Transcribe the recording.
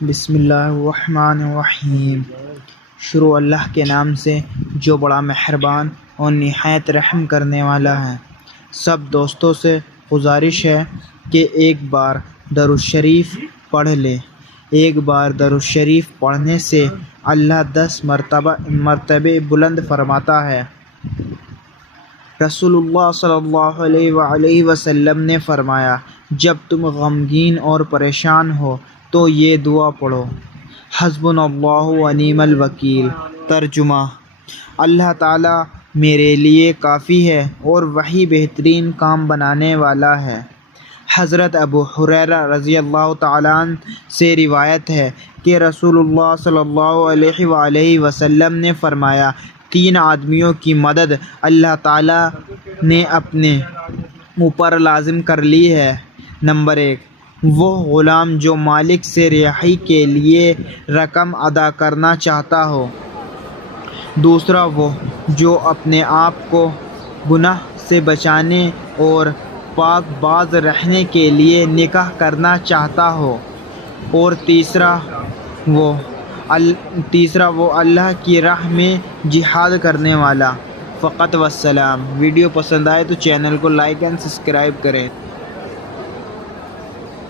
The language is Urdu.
بسم اللہ الرحمن الرحیم۔ شروع اللہ کے نام سے جو بڑا مہربان اور نہایت رحم کرنے والا ہے۔ سب دوستوں سے گزارش ہے کہ ایک بار درود شریف پڑھ لیں۔ ایک بار درود شریف پڑھنے سے اللہ 10 مرتبے بلند فرماتا ہے۔ رسول اللہ صلی اللہ علیہ وآلہ وسلم نے فرمایا، جب تم غمگین اور پریشان ہو تو یہ دعا پڑھو: حسبنا اللہ و نعم الوکیل۔ ترجمہ: اللہ تعالیٰ میرے لیے کافی ہے اور وہی بہترین کام بنانے والا ہے۔ حضرت ابو ہریرہ رضی اللہ تعالیٰ عنہ سے روایت ہے کہ رسول اللہ صلی اللہ علیہ وآلہ وسلم نے فرمایا، 3 آدمیوں کی مدد اللہ تعالیٰ نے اپنے اوپر لازم کر لی ہے۔ نمبر 1، وہ غلام جو مالک سے رہائی کے لیے رقم ادا کرنا چاہتا ہو۔ دوسرا، وہ جو اپنے آپ کو گناہ سے بچانے اور پاک باز رہنے کے لیے نکاح کرنا چاہتا ہو۔ اور تیسرا وہ اللہ کی راہ میں جہاد کرنے والا۔ فقط والسلام۔ ویڈیو پسند آئے تو چینل کو لائک اینڈ سبسکرائب کریں۔